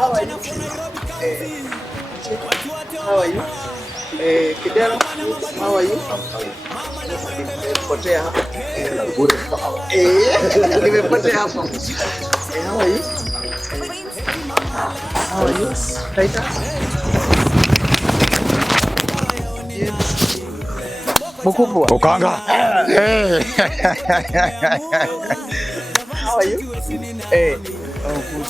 How are you? How are you? Kidero, how are you? Nimepotea hapa. Nimepotea hapa. How are you? How are you? Taita? Mkubwa. Ukanga. How are you? Oh, good.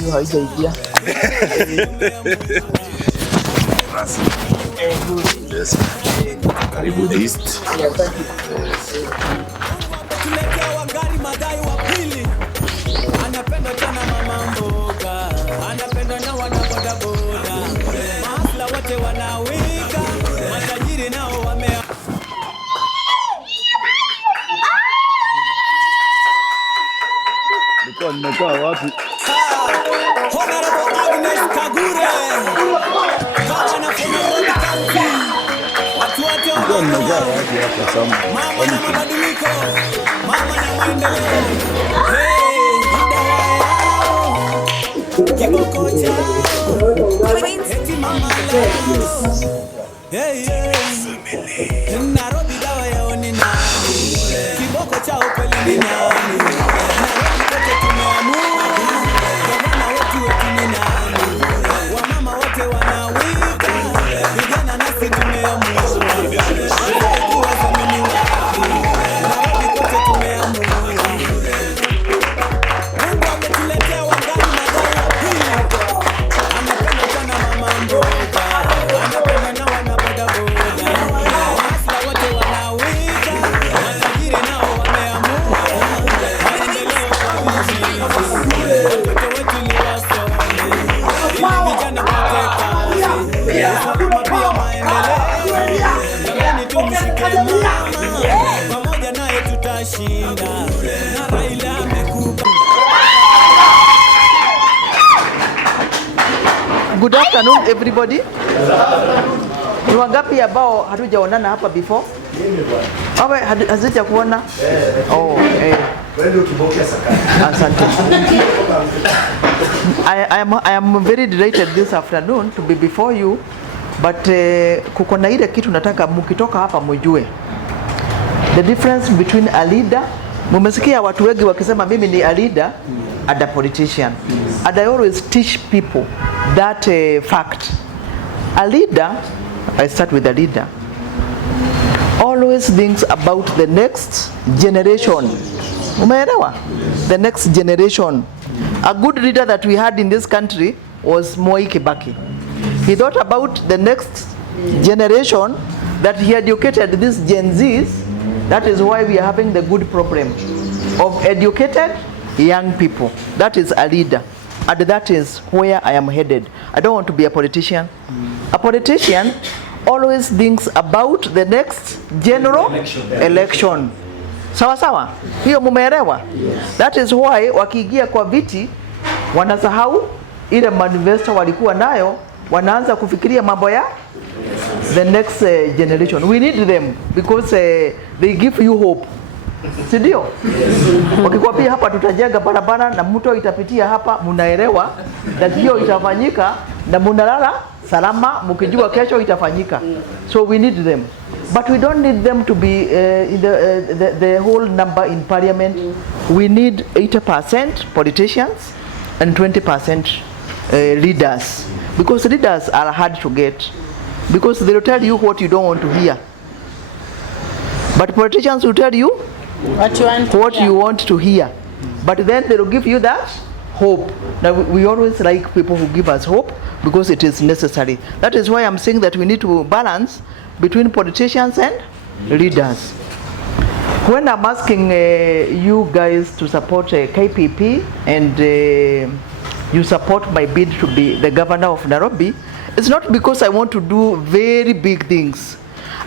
You haijaingia. Yes. Karibu East. Yeah, thank you. Tuletea wangari madai wa pili. Anapenda tena mama mboga. Anapenda na wana boda boda. Maafla wote wanawika. Matajiri nao wame Nimekaa wapi? Honorable Agnes Kagure. Gavana from Nairobi County. Watu wote Nimekaa wapi hapa sana? mama na mabadiliko. Mama na maendeleo. Hey, dawa yao. Kiboko chao. Eti mama life. Hey, hey. Nairobi dawa yao ni nani? Kiboko chao kweli ni nani? Nairobi kote tumeamua. Gavana wetu ni nani? Wamama wote wanawika. Vijana nasi tumeamua. Kuwa zamini wapi? Nairobi kote tumeamua. Mungu ametuletea wangari madai wa pili. Anapenda sana mama mboga. Anapenda na wana boda boda. Maafla wote wanawika. Matajiri nao wameamua. Maendeleo kwa vijiji. Watoto wetu ni wasome. Ili vijana wapate kazi. Usalama pia maendeleo. Jamani tumshike mama. Pamoja naye tutashinda. Na Raila amekupa. Good afternoon everybody. Ni wangapi ambao hatujaonana hapa before? Awe hazija kuona? Oh, asante. I am very delighted this afternoon to be before you, but kuko na ile kitu nataka mkitoka hapa mjue. The difference between a leader, mumesikia watu wengi wakisema mimi ni a leader and a politician. And I always teach people that fact. A leader, I start with a leader, always thinks about the next generation. Umeelewa? The next generation. A good leader that we had in this country was Moi Kibaki. He thought about the next generation, that he educated these Gen Zs. That is why we are having the good problem of educated young people. That is a leader. And that is where I am headed. I don't want to be a politician. A politician always thinks about the next general election. Sawa sawa? Hiyo mumeelewa? Yes. That is why wakiingia kwa viti wanasahau ile manifesto walikuwa nayo, wanaanza kufikiria mambo ya the next generation. We need them because they give you hope. Si ndio? Wakikwambia hapa tutajenga barabara na mto itapitia hapa, munaelewa that hiyo itafanyika na munalala salama mkijua kesho itafanyika. So we need them. But we don't need them to be in the whole number in parliament. We need 80% politicians and 20% leaders. Because leaders are hard to get. Because they will tell you what you don't want to hear. But politicians will tell you what you want to hear. But then they will give you that hope. Now we always like people who give us hope because it is necessary. That is why I'm saying that we need to balance between politicians and leaders. When I'm asking you guys to support KPP and you support my bid to be the governor of Nairobi, it's not because I want to do very big things.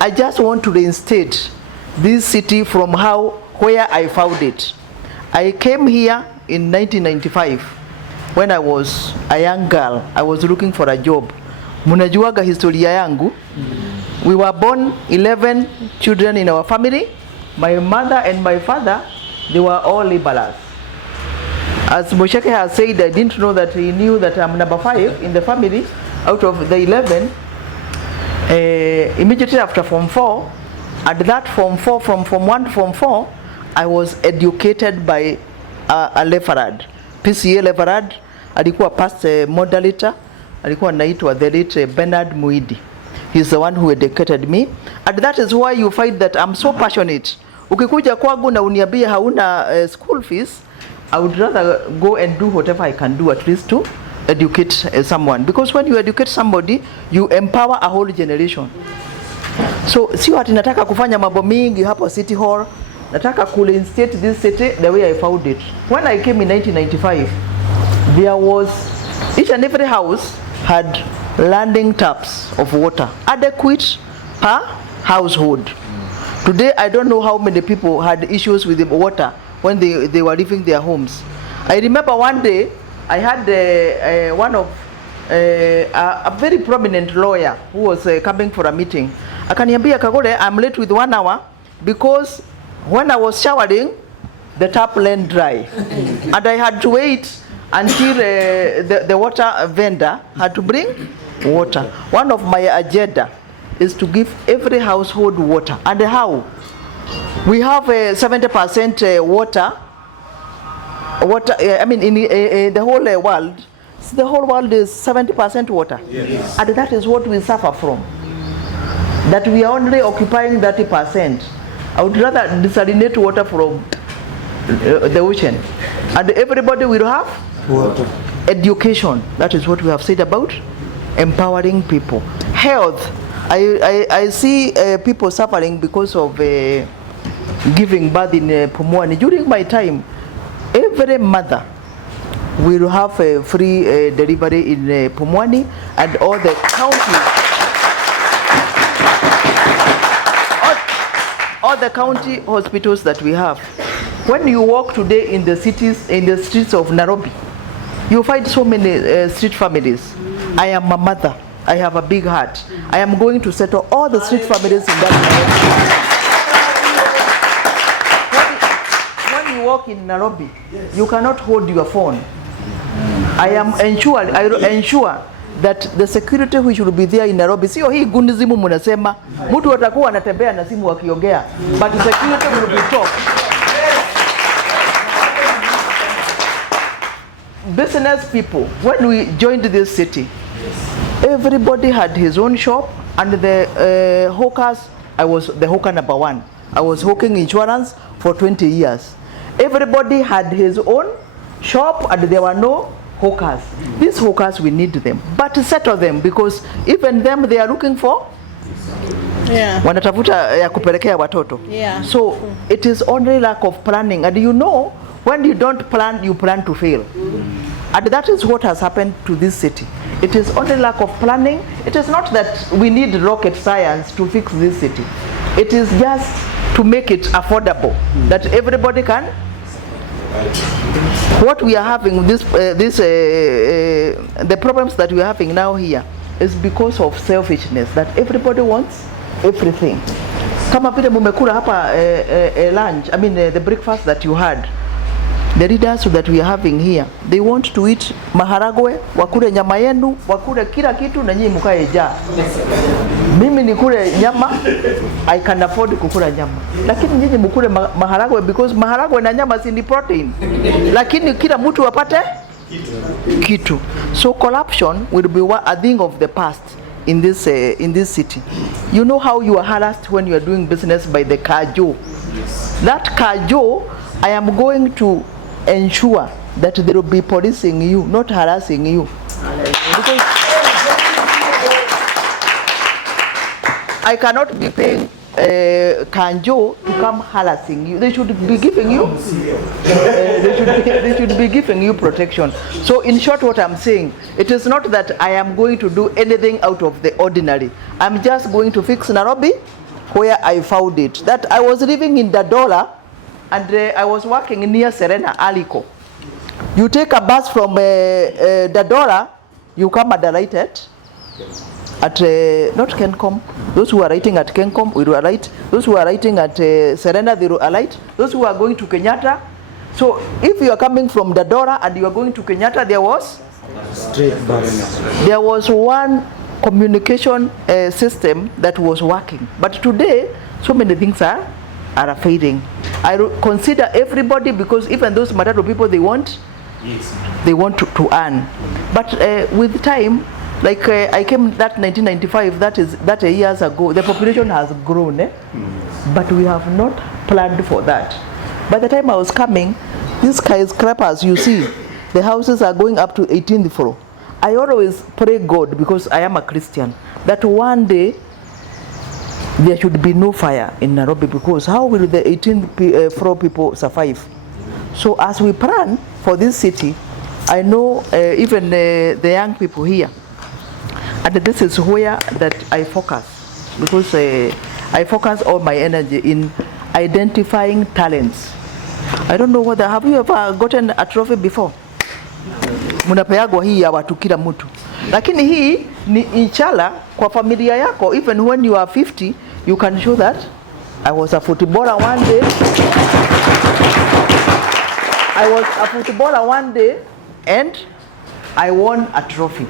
I just want to reinstate this city from where I found it. I came here in 1995 when I was a young girl. I was looking for a job. Munajuaga historia yangu. We were born 11 children in our family. My mother and my father, they were all laborers. As Mosheke has said, I didn't know that he knew that I'm number 5 in the family out of the 11. Immediately after Form 4, at that Form 4, from Form 1 to Form 4, I was educated by a Leverard, PCA Leverard. Alikuwa past moderator, alikuwa naitwa the late Bernard Muidi. He's the one who educated me, and that is why you find that I'm so passionate. Ukikuja kwangu na uniambia hauna school fees, I would rather go and do whatever I can do, at least to educate someone, because when you educate somebody you empower a whole generation. So sio ati nataka kufanya mambo mingi hapo City Hall, nataka reinstate this city the way I found it. When I came in 1995, there was each and every house had landing taps of water, adequate per household. Today I don't know how many people had issues with the water when they were leaving their homes. I remember one day I had one of a very prominent lawyer who was coming for a meeting. Akaniambia, Kagure, I'm late with 1 hour because when I was showering the tap ran dry and I had to wait until the water vendor had to bring water. One of my agenda is to give every household water. And how? We have 70% water. I mean, in the whole world, the whole world is 70% water. Yes. And that is what we suffer from. That we are only occupying 30%. I would rather desalinate water from the ocean. And everybody will have water. Education. That is what we have said about empowering people. Health. I see people suffering because of giving birth in Pumwani. During my time, every mother will have a free delivery in Pumwani and all the counties. All the county hospitals that we have. When you walk today in the cities, in the streets of Nairobi, you find so many street families. I am a mother. I have a big heart. I am going to settle all the street families in that Nairobi. When you walk in Nairobi, you cannot hold your phone. I ensure that the security which will be there in Nairobi, sio hii gundizimu mnasema, mtu atakuwa anatembea na simu akiongea, but the security will be top. Business people, when we joined this city, everybody had his own shop, and the hawkers, I was the hawker number 1. I was hawking insurance for 20 years. Everybody had his own shop and there were no hawkers. These hawkers, we need them, but to settle them, because even them, they are looking for wanatafuta ya kupelekea watoto. So it is only lack of planning, and you know, when you don't plan, you plan to fail. And that is what has happened to this city. It is only lack of planning. It is not that we need rocket science to fix this city. It is just to make it affordable, that everybody can. What we are having, the problems that we are having now here is because of selfishness, that everybody wants everything. Kama vile mumekula hapa lunch, I mean the breakfast that you had, the leaders that we are having here, they want to eat maharagwe, wakule nyama yenu, wakule kila kitu na nyinyi mkae njaa. Mimi nikule nyama, I can afford kukula nyama. Lakini nyinyi mkule maharagwe, because maharagwe na nyama si ni protein. Lakini kila mtu apate kitu. So corruption will be a thing of the past in this city. You know how you are harassed when you are doing business by the Kajo. That Kajo, I am going to ensure that they will be policing you, not harassing you. Because I cannot be paying Kanjo to come harassing you. They should be giving you they should be giving you protection. So in short, what I'm saying, it is not that I am going to do anything out of the ordinary. I'm just going to fix Nairobi where I found it. That I was living in Dadora, and I was working near Serena Aliko. You take a bus from Dadora, you come at the right at not Kencom. Those who are writing at Kencom will alight. Those who are writing at Serena, they will alight. Those who are going to Kenyatta. So if you are coming from Dadora and you are going to Kenyatta, there was Straight bus. there was one communication system that was working. But today, so many things are fading. I consider everybody, because even those Matatu people, they want to earn. But with time, like I came that 1995, that years ago, the population has grown, but we have not planned for that. By the time I was coming, these skyscrapers, you see, the houses are going up to 18th floor. I always pray God, because I am a Christian, that one day there should be no fire in Nairobi, because how will the 18th floor people survive? So as we plan for this city, I know even the young people here, and this is where that I focus, because I focus all my energy in identifying talents. I don't know whether, have you ever gotten a trophy before? Munapeagwa hii ya watu kila mtu. Lakini hii ni inshallah kwa familia yako, even when you are 50, you can show that I was a footballer one day. I was a footballer one day and I won a trophy.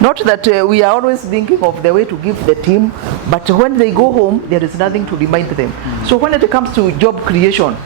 Not that we are always thinking of the way to give the team, but when they go home, there is nothing to remind them. So when it comes to job creation,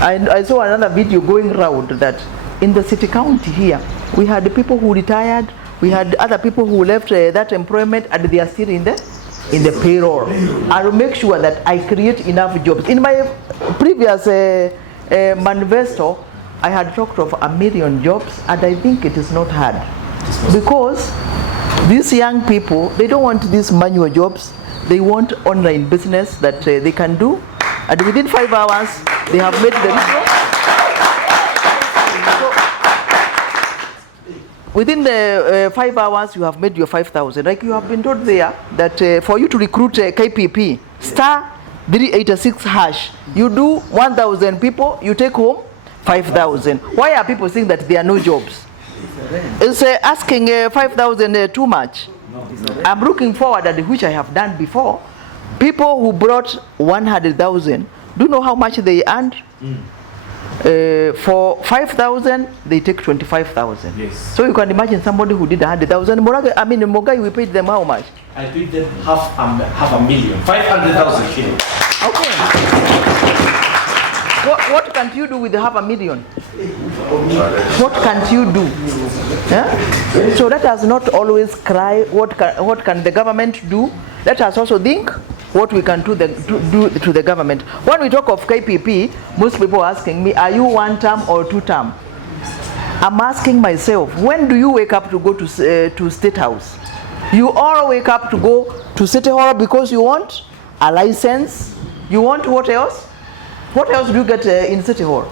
I saw another video going around that in the city county here, we had people who retired, we had other people who left that employment, and they are still in the payroll. I will make sure that I create enough jobs. In my previous manifesto, I had talked of 1 million jobs, and I think it is not hard. Because these young people, they don't want these manual jobs, they want online business that they can do, and within 5 hours, they have made the result. Within the 5 hours, you have made your 5,000. Like you have been told there that for you to recruit KPP, star 386 hash, you do 1,000 people, you take home 5,000. Why are people saying that there are no jobs? Is asking 5,000 too much? I'm looking forward, and which I have done before. People who brought 100,000, do you know how much they earned? For 5,000, they take 25,000. Yes. So you can imagine somebody who did 100,000. Mogai, we paid them how much? I paid them half a million, 500,000 shillings. Okay. What can't you do with the 500,000? What can't you do? Yeah? So let us not always cry, what can the government do? Let us also think what we can do to the government. When we talk of KPP, most people are asking me, are you 1 term or 2 term? I'm asking myself, when do you wake up to go to State House? You all wake up to go to City Hall because you want a license. You want what else? What else do you get in City Hall?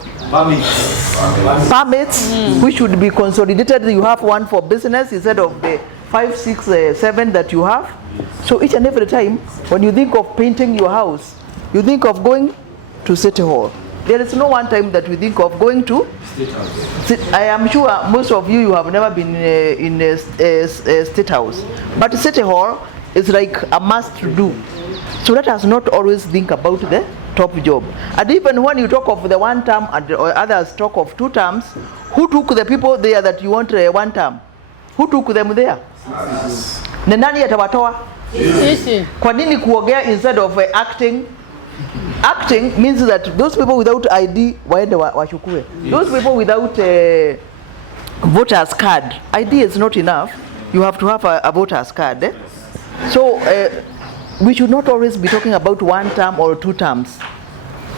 Permits, which should be consolidated. You have one for business instead of the 5, 6, 7 that you have. So each and every time, when you think of painting your house, you think of going to City Hall. There is no one time that we think of going to State House. I am sure most of you have never been in a State House. But City Hall is like a must to do. So let us not always think about the top job. And even when you talk of the 1 term and others talk of 2 terms, who took the people there that you want 1 term? Who took them there? Ni nani atawatoa? Kwa nini kuongea instead of acting? Acting means that those people without ID waende wachukue. Those people without voters card, ID is not enough. You have to have a voters card. So we should not always be talking about 1 term or 2 terms.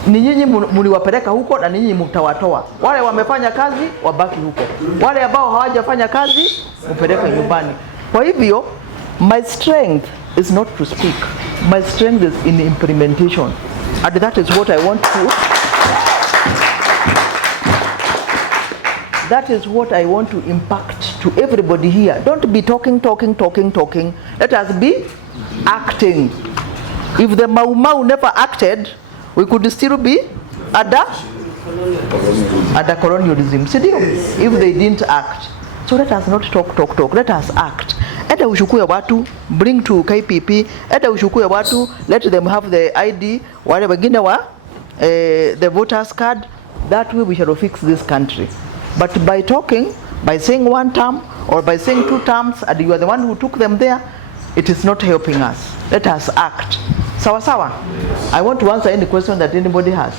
Ni nyinyi mliwapeleka huko na nyinyi mtawatoa. Wale wamefanya kazi wabaki huko. Wale ambao hawajafanya kazi mpeleke nyumbani. Kwa hivyo my strength is not to speak. My strength is in implementation. And that is what I want to That is what I want to impact to everybody here. Don't be talking. Let us be acting. If the Mau Mau never acted, we could still be under colonialism. If they didn't act. So let us not talk. Let us act. Eda ushukue watu, bring to KPP. Eda ushukue watu, let them have the ID. Wale wengine wa the voters card. that way we shall fix this country. But by talking, by saying one term or by saying two terms, and you are the one who took them there, it is not helping us. Let us act. Sawa sawa. I want to answer any question that anybody has.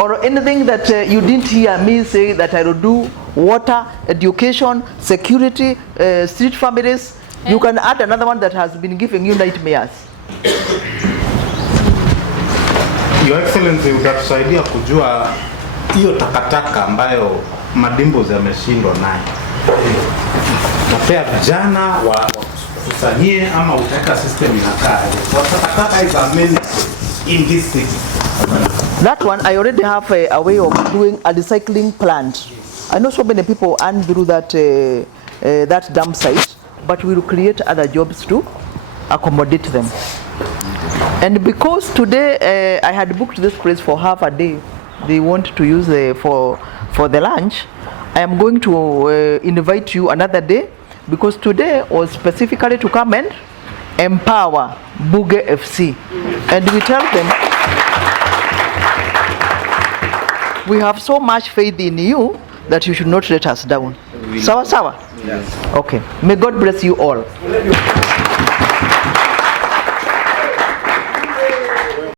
Or anything that you didn't hear me say that I will do: water, education, security, street families. You can add another one that has been giving you nightmares. Your Excellency, utatusaidia kujua hiyo takataka ambayo madimbo yameshindwa nayo. Tapea vijana wakusanyie ama utaweka system inakaa. Kwa takataka hizo ameni in this city. That one, I already have a way of doing a recycling plant. I know so many people earn through that that dump site, but we will create other jobs to accommodate them. And because today I had booked this place for half a day, they want to use for the lunch, I am going to invite you another day, because today was specifically to come and empower Bunge FC. And we tell them, we have so much faith in you that you should not let us down. Sawa sawa? Yes. Okay. May God bless you all.